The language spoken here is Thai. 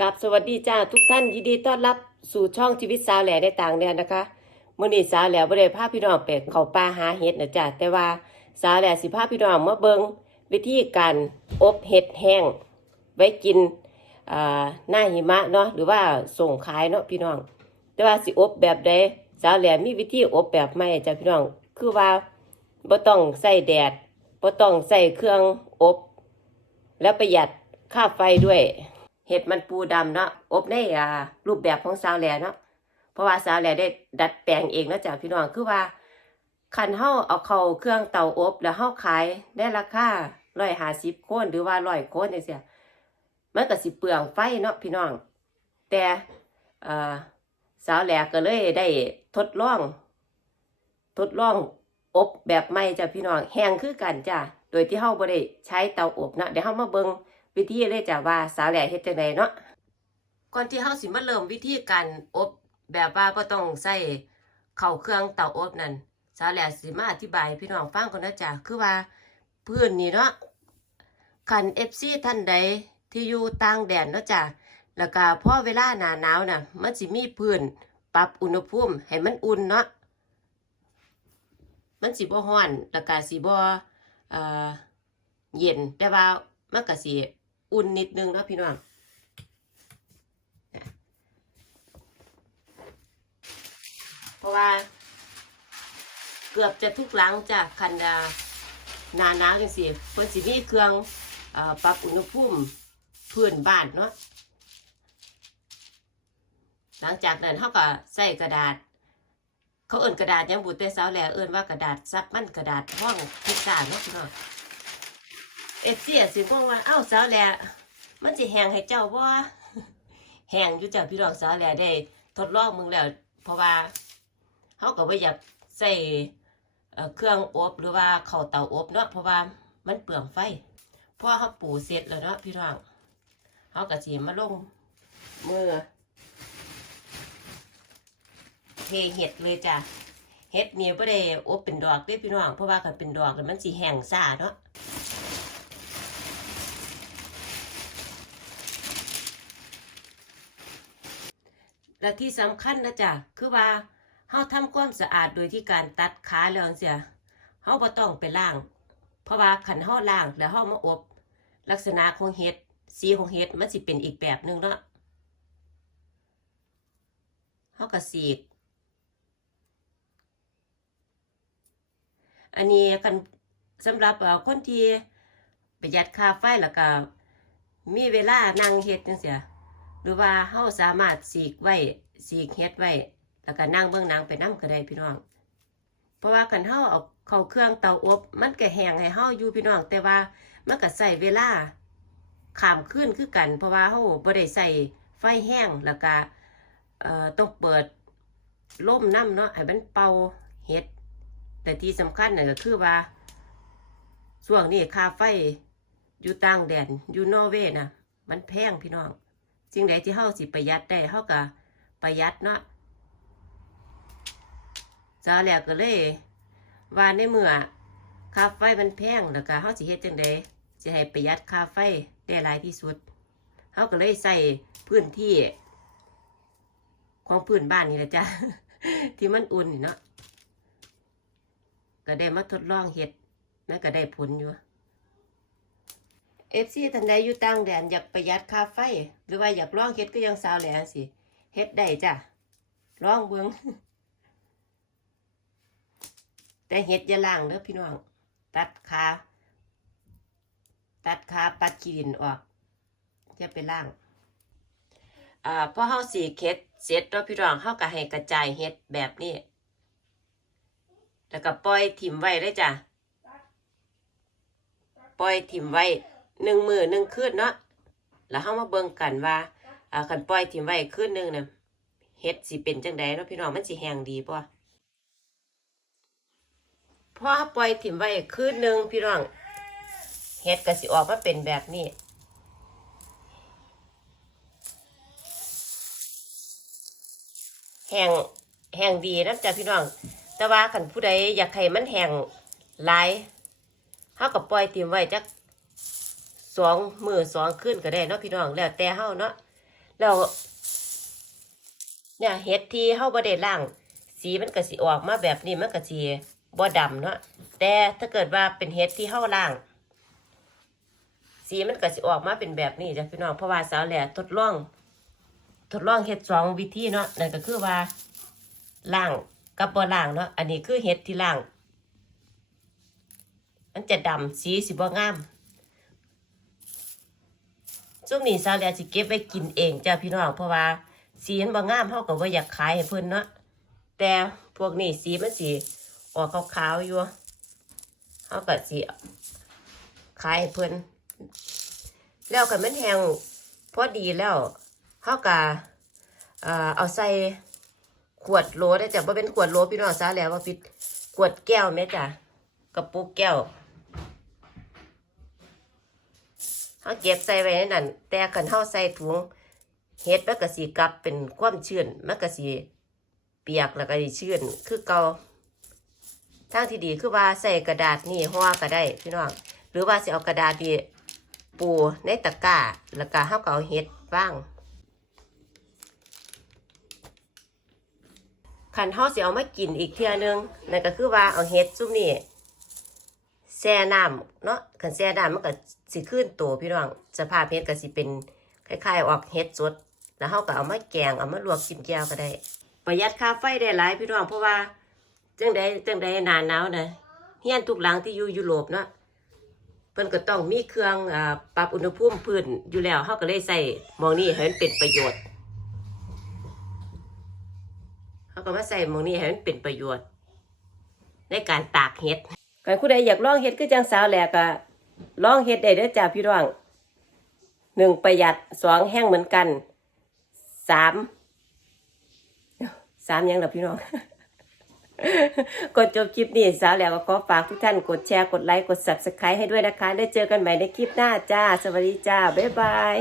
กับสวัสดีจ้าทุกท่านยินดีต้อนรับสู่ช่องชีวิตสาวแหล่ในต่างแดนนะคะมื่อนี้สาวแหล่บ่ได้พาพี่น้องไปเข้าป่าหาเห็ดนะจ้าแต่ว่าสาวแหล่สิพาพี่น้องมาเบิงวิธีการอบเห็ดแห้ง ไว้กินอ่าหน้าหิมะเนาะหรือว่าส่งขายเนาะพี่น้อง แต่ว่าสิอบแบบใดสาวแหลมมีวิธีอบแบบใหม่จ้ะพี่น้องคือว่าบ่ต้องใส่แดดบ่ต้องใส่เครื่องอบ แล้วประหยัดค่าไฟด้วย เห็ดมันปูดำเนาะอบในอ่ารูปแบบของสาวแหลเนาะเพราะว่าสาวแหลได้ดัดแปลงเองเนาะจ้ะพี่น้องคือว่าคันเฮาเอาเข้าเครื่องเตาอบแล้วเฮาขายได้ราคา150โคนหรือว่า100โคนจังซี่มันก็สิเปลืองไฟเนาะพี่น้อง แต่สาวแหลก็เลยได้ทดลอง ทดลองอบแบบใหม่จ้ะพี่น้องแห้งคือกันจ้ะโดยที่เฮาบ่ได้ใช้เตาอบนะเดี๋ยวเฮามาเบิ่ง วิธีเลยจ้ะว่าสาวแหลเฮ็ดจังไดเนาะก่อนที่เฮาสิมาเริ่มวิธีการอบแบบว่าบ่ต้องใส่เข้าเครื่องเตาอบนั่นสาวแหลสิมาอธิบายพี่น้องฟังก่อนนะจ้ะคือว่าพื้นนี่เนาะคัน FC ท่านใดที่อยู่ต่างแดนเนาะจ้ะแล้วก็พอเวลาหน้าหนาวน่ะมันสิมีพื้นปรับอุณหภูมิให้มันอุ่นเนาะมันสิบ่ร้อนแล้วก็สิบ่เอ่อเย็นแต่ว่ามันก็สิ อุ่นนิดนึงนะพี่น้องเพราะว่า เกือบจะทุกหลังจากคันดานาหนาวจังซี่เพิ่นสิมีเครื่องอปรับอุณหภูมิพื้นบ้านเนาะหลังจากนั้นเขาก็ใส่กระดาษ เขาเอิ่นกระดาษยังบุตรแต่สาวแหล่เอิ่นว่ากระดาษซับมันกระดาษห้องพิซซ่าเนาะพี่น้อง เอฟซีสิบอกว่าเอ้าสาวแหล่มันจะแหงให้เจ้าบ่แหงอยู่จ้ะพี่น้องสาวแหล่ได้ ทดลองมึงแล้ว เพราะว่าเขาก็ไม่อยากใส่เครื่องอบหรือว่าเข้าเตาอบเนาะเพราะว่ามันเปลืองไฟพอเขาปูเสร็จแล้วเนาะพี่น้องเขาก็สิมาลงมือเทเห็ดเลยจ้ะเห็ดเนี่บ่ได้อบเป็นดอกด้อพี่น้องเพราะว่าคันเป็นดอกแล้วมันสิแห้งซ่าเนาะ และที่สำคัญนะจ๊ะคือว่าเฮาทำความสะอาดโดยที่การตัดขาแล้วจั่งเสียเฮาบ่ต้องไปล้าง เพราะว่าคันเฮาล้างแล้วเฮามาอบ ลักษณะของเห็ดสีของเห็ดมันสิเป็นอีกแบบหนึงเนาะเฮาก็สีกอันนี้กันสำหรับคนที่ประหยัดค่าไฟแล้วก็มีเวลานั่งเฮ็ดจังซี่ห รือว่าเฮาสามารถสีกไว้สีกเฮ็ดไว้ แล้วก็นั่งเบิ่งหนังไปนํก็ได้พี่น้อง เพราะว่าคันเฮาเอาเข้าเครื่องเตาอบ มันก็แห้งให้เฮาอยู่พี่น้อง แต่ว่ามันก็ใช้เวลาขามคืนคือกัน เพราะว่าเฮาบ่ได้ใส่ไฟแห้งแล้วก็เอ่อต้องเปิดลมน้ำเนาะให้มันเป่าเฮ็ด แต่ที่สำคัญน่ะก็คือว่าช่วงนี้ค่าไฟอยู่ต่างแดนอยู่นอร์เวย์นะมันแพงพี่น้อง สิ่งใดที่เฮาสิประหยัดได้เฮาก็ประหยัดเนาะจ้าแล้วก็เลยว่าในเมื่อค่าไฟมันแพงแล้วก็เฮาสิเฮ็ดจังไดสิให้ประหยัดค่าไฟได้หลายที่สุดเฮาก็เลยใส่พื้นที่ ของพื้นบ้านนี่แหละจ้ะที่มันอุ่นนี่เนาะก็ได้มาทดลองเห็ดนั่นก็ได้ผลอยู่ เอฟซีทันใดอยู่ต่างแดนอยากประหยัดค่าไฟ หรือว่าอยากลองเห็ดก็ยังสาวแหลงสิเห็ดได้จ้ะลองเบิ่งแต่เห็ดอย่าล่างเด้อพี่น้อง ตัดขาตัดขาปัดขี้ดินออกจะไปล่างอ่าพอเฮาสีเห็ดเสร็จแล้วพี่น้องเฮาก็ให้กระจายเห็ดแบบนี้แล้วก็ปล่อยถิ่มไว้ได้จ้ะปล่อยถิ่มไว้ หนึ่งมือหนึ่งคืนเนาะแล้วเฮามาเบิ่งกันว่าอ่าคันปล่อยถิ่มไว้คืนหนึ่งเนี่ยเฮ็ดสิเป็นจังไดเนาะพี่น้องมันสิแหงดีป่ะพอปล่อยถิ่มไว้คืนหนึ่งพี่น้องเฮ็ดก็สิออกมาเป็นแบบนี้แห้งแห้งดีนะจ๊ะพี่น้อง แต่ว่าคันผู้ใดอยากให้มันแห้งหลายเฮาก็ปล่อยเตรียมไว้จัก สองมือสองขึ้นก็ได้เนาะพี่น้องแล้วแต่เฮาเนาะแล้วเนี่ยเห็ดที่เฮาบ่ได้ล้าง สีมันก็สิออกมาแบบนี้มันก็สิบ่ดำเนาะแต่ถ้าเกิดว่าเป็นเห็ดที่เฮาล้าง สีมันก็สิออกมาเป็นแบบนี้จ้ะพี่น้องเพราะว่าสาวแหล่ทดลอง ทดลองเฮ็ดสองวิธีเนาะนั่นก็คือว่าล้างกับบ่ล้างเนาะอันนี้คือเห็ดที่ล้าง มันจะดำสีสิบ่งาม ช่วงนี้สาวแหล่สิเก็บไว้กินเองจ้ะพี่น้องเพราะว่าสีมันบ่งามเฮาก็บ่อยากขายให้เพิ่นเนาะแต่พวกนี้สีมันสิออกขาวๆอยู่เฮาก็สิขายให้เพิ่นแล้วกันมันแห้งพอดีแล้วเฮากะเออเอาใส่ขวดโหลได้จ้ะบ่เป็นขวดโหลพี่น้องซาแล้วว่าปิดขวดแก้วแม่จ้ะกระปุกแก้ว เฮาเก็บใส่ไว้ในนั้นแต่คันเฮาใส่ถุงเฮ็ดมันก็สิกลับเป็นความชื้นมันก็สิเปียกแล้วก็สิชื้นคือเก่าทางที่ดีคือว่าใส่กระดาษนี่ห่อก็ได้พี่น้องหรือว่าสิเอากระดาษนี่ปูในตะกร้าแล้วก็เฮาก็เอาเห็ดว่างคันเฮาสิเอามากินอีกเทื่อนึงนั่นก็คือว่าเอาเห็ดซุ่มนี่ แช่น้ำเนาะคันแช่น้ำมันก็สิขึ้นตัวพี่น้องสภาพเห็ดก็สิเป็นคล้ายๆ ออกเห็ดสด แล้วเฮาก็เอามาแกงเอามาลวกกินแก้วก็ได้ ประหยัดค่าไฟได้หลายพี่น้องเพราะว่าจังใดจังใดนานหนาวนะเฮียนทุกหลังที่อยู่ยุโรปเนาะเพิ่นก็ต้องมีเครื่องอ่าปรับอุณหภูมิพื้นอยู่แล้วเฮาก็เลยใส่มองนี้ให้มันเป็นประโยชน์เฮาก็มาใส่มองนี้ให้มันเป็นประโยชน์ ในการตากเห็ด กันผู้ใดอยากลองเห็ดคือจังสาวแหลกก็ลองเห็ดได้เด้อจ้าพี่น้องหนึ่งประหยัดสองแห้งเหมือนกันสามสามยังล่ะพี่น้องกดจบคลิปนี้สาวแล้วก็ขอฝากทุกท่านกดแชร์กดไลค์กด subscribe ให้ด้วยนะคะ ได้เจอกันใหม่ในคลิปหน้าจ้า สวัสดีจ้า บ๊ายบาย